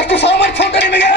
ಅಷ್ಟು ಸಾಮರ್ಥ್ಯ ಉಂಟು ನಿಮಗೆ?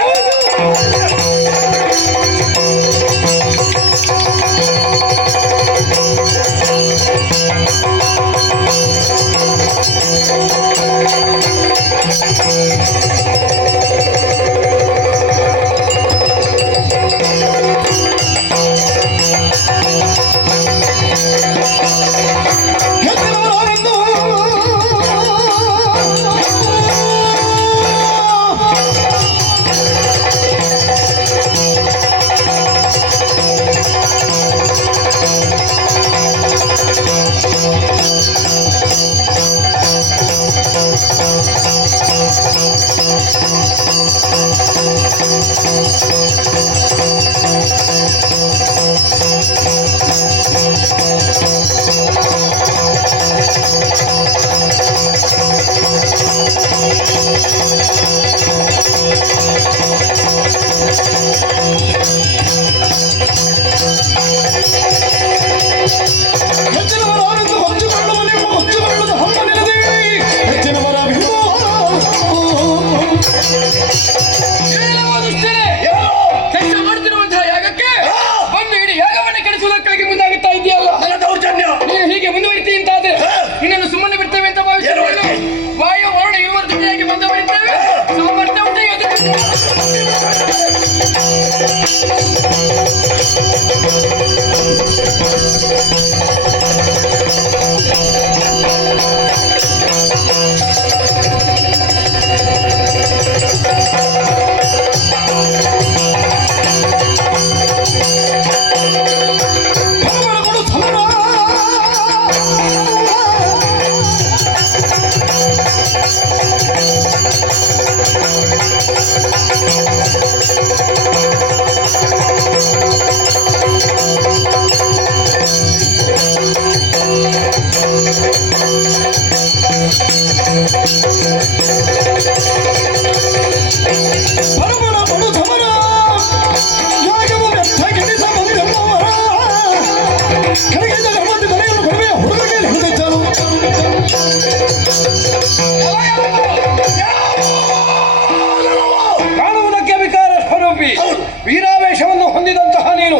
ವೀರಾವೇಶವನ್ನು ಹೊಂದಿದಂತಹ ನೀನು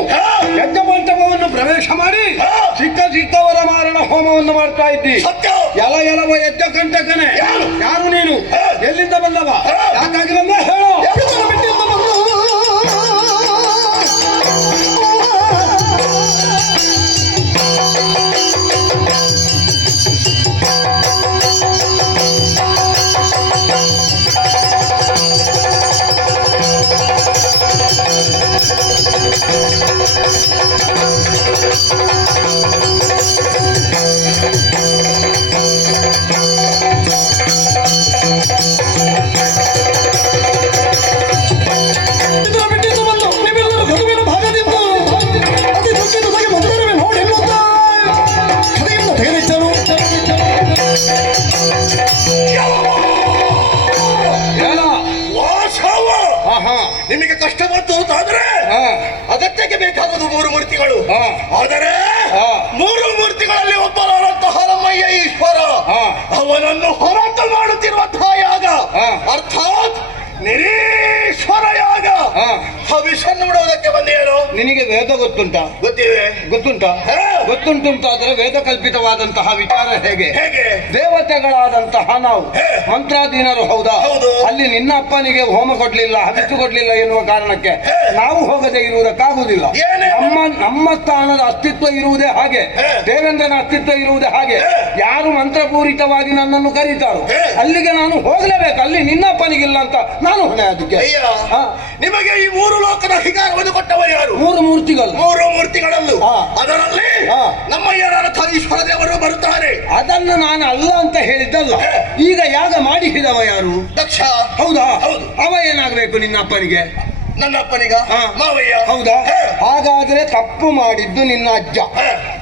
ಯಜ್ಞಮಂಟಪವನ್ನು ಪ್ರವೇಶ ಮಾಡಿ ಸಿಕ್ಕವರ ಮಾರಣ ಹೋಮವನ್ನು ಮಾಡ್ತಾ ಇದ್ದಿ. ಎಲವ ಯಜ್ಞ ಕಂಟಕನೆ, ಯಾರು ನೀನು? ಎಲ್ಲಿಂದ ಬಂದವ? ಯಾಕಾಗಿ ಬಂದ ಹೇಳು. ನನಗೆ ಬೇಕಾಗುವುದು ಮೂರು ಮೂರ್ತಿಗಳು. ಹಾ. ಆದರೆ ಹಾ. ಮೂರು ಮೂರ್ತಿಗಳಲ್ಲಿ ಒಬ್ಬರಾದಂತಹ ನಮ್ಮಯ್ಯ ಈಶ್ವರ ಹಾ. ಅವನನ್ನು ಹೊರತು ಮಾಡುತ್ತಿರುವಂತಹ ಯಾಗ ಹಾ. ಅರ್ಥಾತ್ ನಿರೀಶ್ವರ ಯಾಗ ಹಾ. ಹವಿಷನ್ನು ಬಿಡುವುದಕ್ಕೆ ಬಂದೇನು? ನಿನಗೆ ವೇದ ಗೊತ್ತುಂಟಾ? ಗೊತ್ತಿವೆ. ಗೊತ್ತುಂಟಾ? ಹಾ. ಗೊತ್ತುಂಟುಂಟಾದ್ರೆ ವೇದ ಕಲ್ಪಿತವಾದಂತಹ ವಿಚಾರ ಹೇಗೆ? ಹೇಗೆ? ದೇವತೆಗಳಾದಂತಹ ನಾವು ಹೇ. ಮಂತ್ರಾಧೀನರು ಹೌದಾ? ಹೌದು. ಅಲ್ಲಿ ನಿನ್ನ ಅಪ್ಪನಿಗೆ ಹೋಮ ಕೊಡ್ಲಿಲ್ಲ, ಹವಿಸ್ಸು ಕೊಡ್ಲಿಲ್ಲ ಎನ್ನುವ ಕಾರಣಕ್ಕೆ ಹೇ. ನಾವು ಹೋಗದೆ ಇರುವುದಕ್ಕಾಗುವುದಿಲ್ಲ. ಏನೇ? ನಮ್ಮ ಸ್ಥಾನದ ಅಸ್ತಿತ್ವ ಇರುವುದೇ ಹಾಗೆ, ಹೇ. ದೇವೇಂದ್ರನ ಅಸ್ತಿತ್ವ ಇರುವುದೇ ಹಾಗೆ. ಹೇ. ಯಾರು ಮಂತ್ರಪೂರಿತವಾಗಿ ನನ್ನನ್ನು ಕರೀತಾರೋ ಹೇ. ಅಲ್ಲಿಗೆ ನಾನು ಹೋಗ್ಲೇಬೇಕು. ಅಲ್ಲಿ ನಿನ್ನ ಅಪ್ಪನಿಗಿಲ್ಲ ಅಂತ ನಾನು ಹೊಣೆ ಅದಕ್ಕೆ. ಅಯ್ಯ, ಹಾ. ನಿಮಗೆ ಈ ಮೂರು ಲೋಕದ ಅಧಿಕಾರವನ್ನು ಕೊಟ್ಟವರು ಯಾರು? ಮೂರು ಮೂರ್ತಿಗಳು. ಮೂರು ಮೂರ್ತಿಗಳಲ್ಲೂ ಹಾ. ಅದರಲ್ಲಿ ಹಾ. ನಮ್ಮಯ್ಯನಾದ ಈಶ್ವರ ದೇವರು ಬರುತ್ತಾರೆ. ಅದನ್ನು ನಾನು ಅಲ್ಲ ಅಂತ ಹೇಳಿದ್ದಲ್ಲ. ಹೇ. ಈಗ ಯಾಗ ಮಾಡಿಸಿದವ ಯಾರು? ದಕ್ಷ. ಹೌದಾ? ಹೌದು. ಅವ ಏನಾಗಬೇಕು ನಿನ್ನ ಅಪ್ಪನಿಗೆ? ನನ್ನ ಅಪ್ಪನಿಗ ಹಾ. ಮಾವಯ್ಯ. ಹೌದಾ? ಹೇ. ಹಾಗಾದ್ರೆ ತಪ್ಪು ಮಾಡಿದ್ದು ನಿನ್ನ ಅಜ್ಜ. ಹೇ.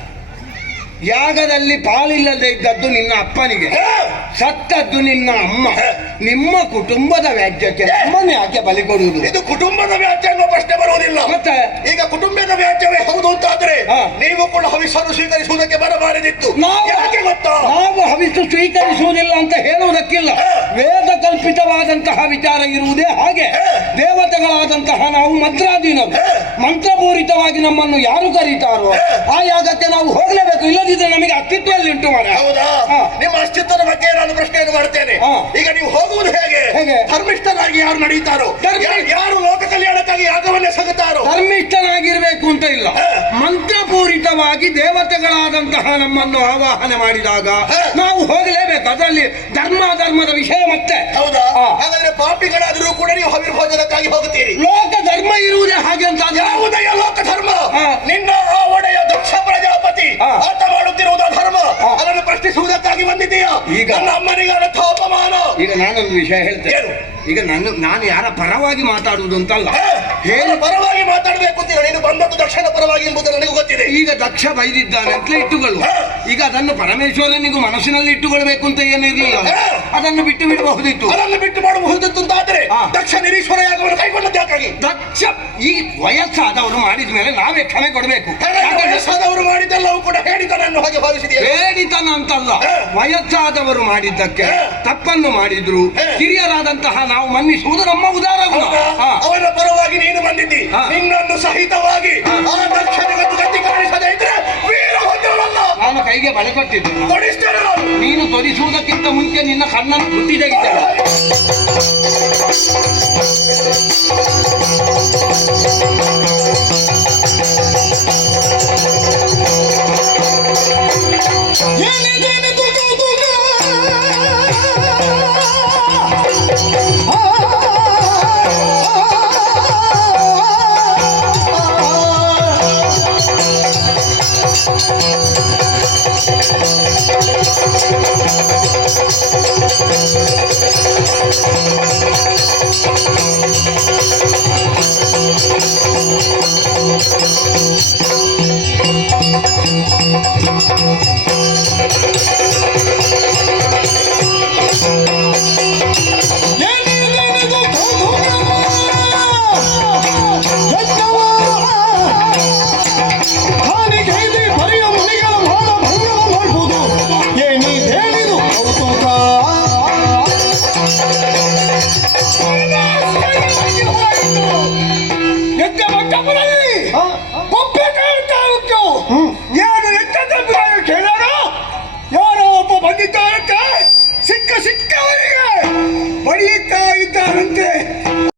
ಯಾಗದಲ್ಲಿ ಪಾಲಿಲ್ಲದೆ ಇದ್ದದ್ದು ನಿನ್ನ ಅಪ್ಪನಿಗೆ, ಹೇ. ಸತ್ತದ್ದು ನಿನ್ನ ಅಮ್ಮ. ಹೇ. ನಿಮ್ಮ ಕುಟುಂಬದ ವ್ಯಾಜ್ಯಕ್ಕೆ ಹೇ. ನಮ್ಮನ್ನು ಯಾಕೆ ಬಲಿ ಕೊಡುವುದು? ಇದು ಕುಟುಂಬದ ವ್ಯಾಜ್ಯ ಎನ್ನುವ ಪ್ರಶ್ನೆ ಬರುವುದಿಲ್ಲ. ಮತ್ತೆ ಈಗ ಕುಟುಂಬದ ವ್ಯಾಜ್ಯವೇ ಹೌದು ಅಂತಾದ್ರೆ ಹಾ. ನೀವು ಕೂಡ ಹವಿಸ್ಸನ್ನು ಸ್ವೀಕರಿಸುವುದಕ್ಕೆ ಬರಬಾರದಿತ್ತು. ನಾವು ಯಾಕೆ ಗೊತ್ತಾ? ನಾವು ಹವಿಸ್ಸು ಸ್ವೀಕರಿಸುವುದಿಲ್ಲ ಅಂತ ಹೇಳುವುದಕ್ಕಿಲ್ಲ. ಹೇ. ವೇದ ಕಲ್ಪಿತವಾದಂತಹ ವಿಚಾರ ಇರುವುದೇ ಹಾಗೆ. ಹೇ. ದೇವತೆಗಳಾದಂತಹ ನಾವು ಮಂತ್ರಾಧೀನರು. ಹೇ. ಮಂತ್ರಪೂರಿತವಾಗಿ ನಮ್ಮನ್ನು ಯಾರು ಕರೀತಾರೋ ಹೇ. ಆ ಯಾಗಕ್ಕೆ ನಾವು ಹೋಗಲೇಬೇಕು. ಇಲ್ಲದಿದ್ರೆ ನಮಗೆ ಅಸ್ತಿತ್ವ ಎಲ್ಲಿ ಉಂಟು ಮಾಡ? ಹೌದಾ? ಹಾ. ನಿಮ್ಮ ಅಸ್ತಿತ್ವದ ಬಗ್ಗೆ ನಾನು ಪ್ರಶ್ನೆಯನ್ನು ಮಾಡ್ತೇನೆ. ಹಾ. ಈಗ ನೀವು ಹೋಗುವುದು ಹೇಗೆ? ಹೇಗೆ? ಧರ್ಮಿಷ್ಠರಾಗಿ ಯಾರು ನಡೀತಾರೋ, ಯಾರು ಲೋಕ ಕಲ್ಯಾಣಕ್ಕಾಗಿ ಯಾಗವನ್ನೇ ಸಗುತ್ತಾರೋ, ಧರ್ಮಿಷ್ಠನಾಗಿರ್ಬೇಕು ಅಂತ ಇಲ್ಲ. ಹೇ. ಮಂತ್ರಪೂರಿತವಾಗಿ ದೇವತೆಗಳಾದಂತಹ ನಮ್ಮನ್ನು ಆವಾಹನೆ ಮಾಡಿದಾಗ ಹೇ. ನಾವು ಹೋಗಲೇಬೇಕು. ಅದರಲ್ಲಿ ಧರ್ಮದ ವಿಷಯ ಮತ್ತೆ. ಹೌದಾ? ಹಾ. ಹಾಗಾದ್ರೆ ಪಾಪಿಗಳಾದರೂ ಕೂಡ ನೀವು ಹವಿರ್ಭೋಜನಕ್ಕಾಗಿ ಹೋಗುತ್ತೀರಿ. ಲೋಕ ಧರ್ಮ ಇರುವುದೇ ಹಾಗೆ ಅಂತ ಆದ್ರೆ ಯಾವುದಯ್ಯ ಲೋಕ ಧರ್ಮ? ಹಾ. ನಿನ್ನ ಆ ಒಡೆಯ ದಕ್ಷ ಪ್ರಜಾಪತಿ ಹಾ. ಆತ ಮಾಡುತ್ತಿರುವುದು ಧರ್ಮ. ಹಾ. ಅದನ್ನು ಪ್ರಶ್ನಿಸುವುದಕ್ಕಾಗಿ ಬಂದಿದ್ದೀಯಾ? ಈಗ ನನ್ನ ಅಮ್ಮನಿಗಾದ ಅಪಮಾನ. ಈಗ ನಾನೊಂದು ವಿಷಯ ಹೇಳ್ತೇನೆ. ಏನು? ಈಗ ನಾನು ಯಾರ ಪರವಾಗಿ ಮಾತಾಡುವುದು ಅಂತಲ್ಲ. ಹೇಳಿ ಪರವಾಗಿ ಮಾತಾಡಬೇಕು ಅಂತೀರ. ನೀನು ಬಂದದ್ದು ದಕ್ಷಿಣ ಪರವಾಗಿ ಎಂಬುದು ನನಗೂ ಗೊತ್ತಿದೆ. ಈಗ ದಕ್ಷ ಬೈದಿದ್ದಾನೆ ಅಂತಲೇ ಇಟ್ಟುಕೊಳ್ಳು. ಹಾ. ಈಗ ಅದನ್ನು ಪರಮೇಶ್ವರನಿಗೂ ಮನಸ್ಸಿನಲ್ಲಿ ಇಟ್ಟುಕೊಳ್ಬೇಕು ಅಂತ ಏನಿರಲಿಲ್ಲ. ಹಾ. ಅದನ್ನು ಬಿಟ್ಟು ಬಿಡಬಹುದಿತ್ತು. ಅದನ್ನು ಬಿಟ್ಟು ಮಾಡಬಹುದಿತ್ತು ಅಂತಾದ್ರೆ ಹಾ. ದಕ್ಷ ನಿರೀಶ್ವರ ಯಾಗವನ್ನು ಕೈಗೊಂಡದ್ದು ಯಾಕಾಗಿ? ದಕ್ಷ ಈ ವಯಸ್ಸಾದವರು ಮಾಡಿದ ಮೇಲೆ ನಾವೇ ಕ್ಷಮೆ ಕೊಡಬೇಕು. ವಯಸ್ಸಾದವರು ಮಾಡಿದ್ದೆಲ್ಲವೂ ಕೂಡ ಹೇಳಿದನನ್ನು ಹಾಗೆ ಭಾವಿಸಿದೆಯಾ? ಹೇಳಿತನ ಅಂತಲ್ಲ, ಹಾ. ವಯಸ್ಸಾದವರು ಮಾಡಿದ್ದಕ್ಕೆ ಹಾ. ತಪ್ಪನ್ನು ಮಾಡಿದ್ರು. ಹಾ. ಹಿರಿಯರಾದಂತಹ ನಾವು ಮನ್ನಿಸುವುದು ನಮ್ಮ ಉದಾರ ಗುಣ. ಹೌದಾ? ಹಾ. ಅವನ ಪರವಾಗಿ ನೀನು ಬಂದಿದ್ದಿ. ಹಾ. ನಿನ್ನನ್ನು ಸಹಿತವಾಗಿ ಆ ದಕ್ಷನಿಗತ್ತು ಗತಿ ಕಾಣಿಸದೇ ಇದ್ರೆ ವೀರ ಹೊಂದವಲ್ಲ. ನಾನು ಕೈಗೆ ಬಳೆ ಕೊಟ್ಟಿದ್ದೆ. ಕೊಡಿಸ್ತೇನೆ ನಾನು. ನೀನು ತೊಡಿಸುವುದಕ್ಕಿಂತ ಮುಂಚೆ ನಿನ್ನ ಕಣ್ಣನ್ನು ಗುತ್ತಿದ್ದಾಗಿದ್ದೆ.